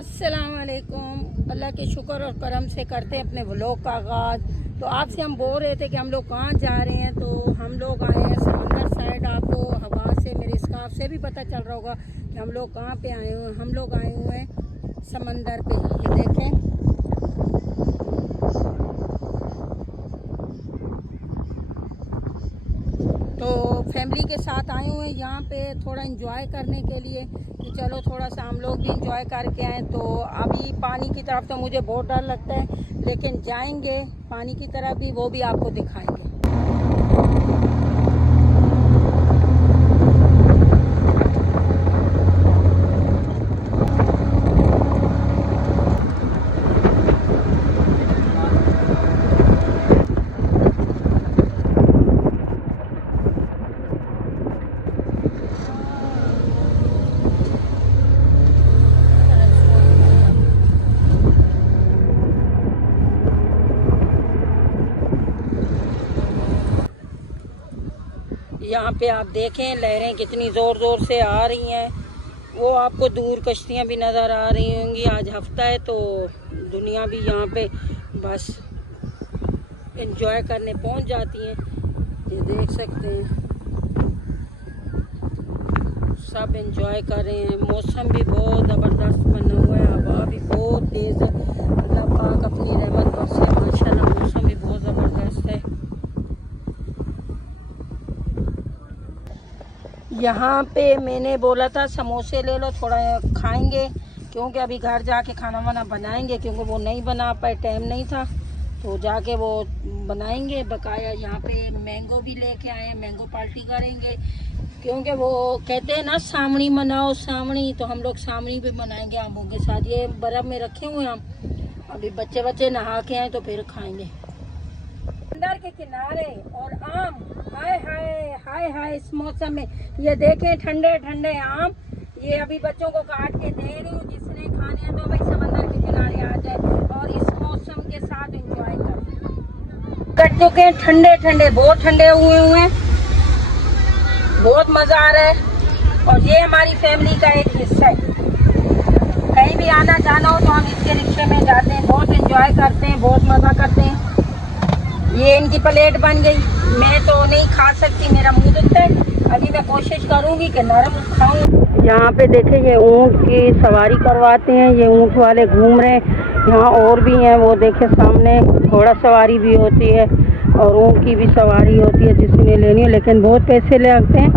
अस्सलाम वालेकुम। अल्लाह के शुक्र और करम से करते हैं अपने व्लॉग का आगाज़। तो आपसे हम बोल रहे थे कि हम लोग कहाँ जा रहे हैं। तो हम लोग आए हैं समंदर साइड। आपको हवा से, मेरे स्कार्फ से भी पता चल रहा होगा कि हम लोग कहाँ पे आए हुए हैं। हम लोग आए हुए हैं समंदर पे। ये देखें, तो फैमिली के साथ आए हुए हैं यहाँ पे थोड़ा इंजॉय करने के लिए। तो चलो थोड़ा सा हम लोग भी इंजॉय करके आए। तो अभी पानी की तरफ तो मुझे बहुत डर लगता है, लेकिन जाएंगे पानी की तरफ भी, वो भी आपको दिखाएंगे। यहाँ पे आप देखें लहरें कितनी ज़ोर ज़ोर से आ रही हैं। वो आपको दूर कश्तियाँ भी नज़र आ रही होंगी। आज हफ्ता है तो दुनिया भी यहाँ पे बस एंजॉय करने पहुँच जाती हैं। ये देख सकते हैं सब एंजॉय कर रहे हैं। मौसम भी बहुत ज़बरदस्त बना हुआ है, हवा भी बहुत तेज़ है। अल्लाह पाक अपनी रहमत बरसे, माशाल्लाह मौसम भी बहुत ज़बरदस्त है। यहाँ पे मैंने बोला था समोसे ले लो, थोड़ा खाएंगे, क्योंकि अभी घर जाके खाना वाना बनाएंगे, क्योंकि वो नहीं बना पाए, टाइम नहीं था। तो जाके वो बनाएंगे बकाया। यहाँ पे मैंगो भी लेके आए हैं, मैंगो पार्टी करेंगे, क्योंकि वो कहते हैं ना सामनी मनाओ सामनी। तो हम लोग सामनी भी मनाएंगे आमों के साथ। ये बर्फ़ में रखे हुए हैं हम, अभी बच्चे बच्चे नहा के आए तो फिर खाएंगे। समंदर के किनारे और आम, हाय हाय हाय हाय इस मौसम में। ये देखें ठंडे ठंडे आम। ये अभी बच्चों को काट के दे रही हूँ, जिसने खाने हैं तो भाई समंदर के किनारे आ जाए और इस मौसम के साथ एंजॉय करें। कट चुके हैं ठंडे ठंडे, बहुत ठंडे हुए हैं, बहुत मजा आ रहा है। और ये हमारी फैमिली का एक हिस्सा है। कहीं भी आना जाना हो तो हम इसके रिक्शे में जाते हैं, बहुत एंजॉय करते हैं, बहुत मजा करते हैं। ये इनकी प्लेट बन गई। मैं तो नहीं खा सकती, मेरा मुंह दुखता है। अभी मैं कोशिश करूंगी कि नरम खाऊं। यहाँ पे देखे ये ऊँट की सवारी करवाते हैं, ये ऊँट वाले घूम रहे हैं। यहाँ और भी हैं, वो देखे सामने घोड़ा सवारी भी होती है और ऊँट की भी सवारी होती है जिसने लेनी है, लेकिन बहुत पैसे लगते हैं,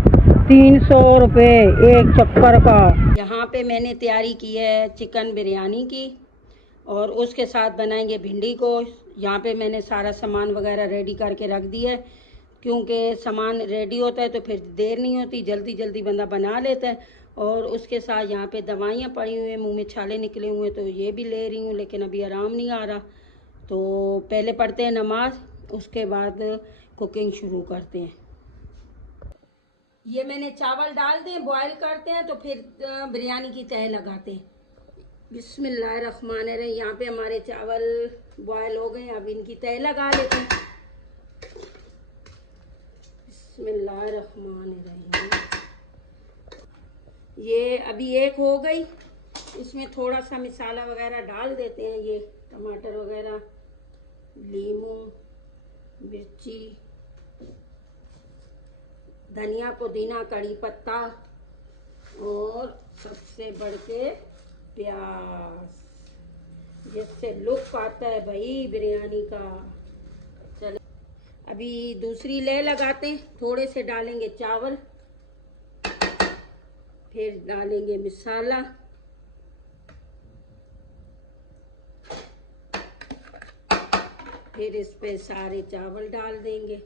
300 रुपये एक चक्कर का। यहाँ पे मैंने तैयारी की है चिकन बिरयानी की, और उसके साथ बनाएंगे भिंडी गोश्त। यहाँ पे मैंने सारा सामान वगैरह रेडी करके रख दिया है, क्योंकि सामान रेडी होता है तो फिर देर नहीं होती, जल्दी जल्दी बंदा बना लेता है। और उसके साथ यहाँ पे दवाइयाँ पड़ी हुई हैं, मुंह में छाले निकले हुए हैं तो ये भी ले रही हूँ, लेकिन अभी आराम नहीं आ रहा। तो पहले पढ़ते हैं नमाज, उसके बाद कुकिंग शुरू करते हैं। ये मैंने चावल डाल दें, बॉयल करते हैं तो फिर बिरयानी की तह लगाते हैं। बिस्मिल्लाहिर्रहमानिर्रहीम। यहाँ पे हमारे चावल बॉयल हो गए, अब इनकी तह लगा लेते हैं। बिस्मिल्लाहिर्रहमानिर्रहीम। ये अभी एक हो गई, इसमें थोड़ा सा मसाला वगैरह डाल देते हैं। ये टमाटर वगैरह, लीमू, मिर्ची, धनिया, पुदीना, कड़ी पत्ता और सबसे बढ़ के प्याज, जिससे लुक आता है भाई बिरयानी का। चले अभी दूसरी लेयर लगाते हैं। थोड़े से डालेंगे चावल, फिर डालेंगे मसाला, फिर इस पे सारे चावल डाल देंगे।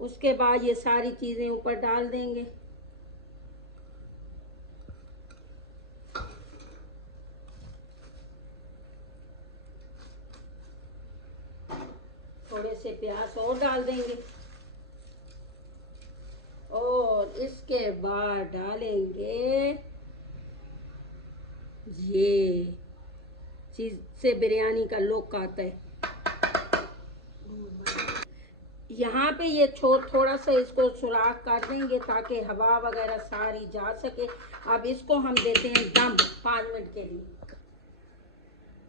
उसके बाद ये सारी चीज़ें ऊपर डाल देंगे। थोड़े से प्याज और डाल देंगे और इसके बाद डालेंगे ये चीज़ से बिरयानी का लुक आता है। यहाँ पे ये थोड़ा सा इसको सुराख कर देंगे ताकि हवा वगैरह सारी जा सके। अब इसको हम देते हैं दम 5 मिनट के लिए।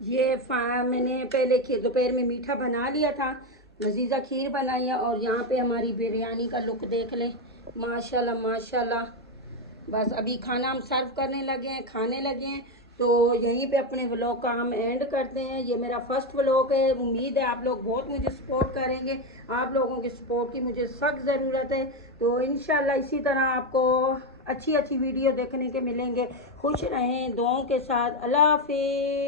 ये मैंने पहले दोपहर में मीठा बना लिया था, लजीजा खीर बनाई है, और यहाँ पे हमारी बिरयानी का लुक देख लें, माशाल्लाह माशाल्लाह। बस अभी खाना हम सर्व करने लगे हैं, खाने लगे हैं। तो यहीं पे अपने व्लॉग का हम एंड करते हैं। ये मेरा फर्स्ट व्लॉग है, उम्मीद है आप लोग बहुत मुझे सपोर्ट करेंगे। आप लोगों की सपोर्ट की मुझे सख्त ज़रूरत है। तो इंशाल्लाह इसी तरह आपको अच्छी अच्छी वीडियो देखने के मिलेंगे। खुश रहें दुआओं के साथ। अल्लाह हाफिज़।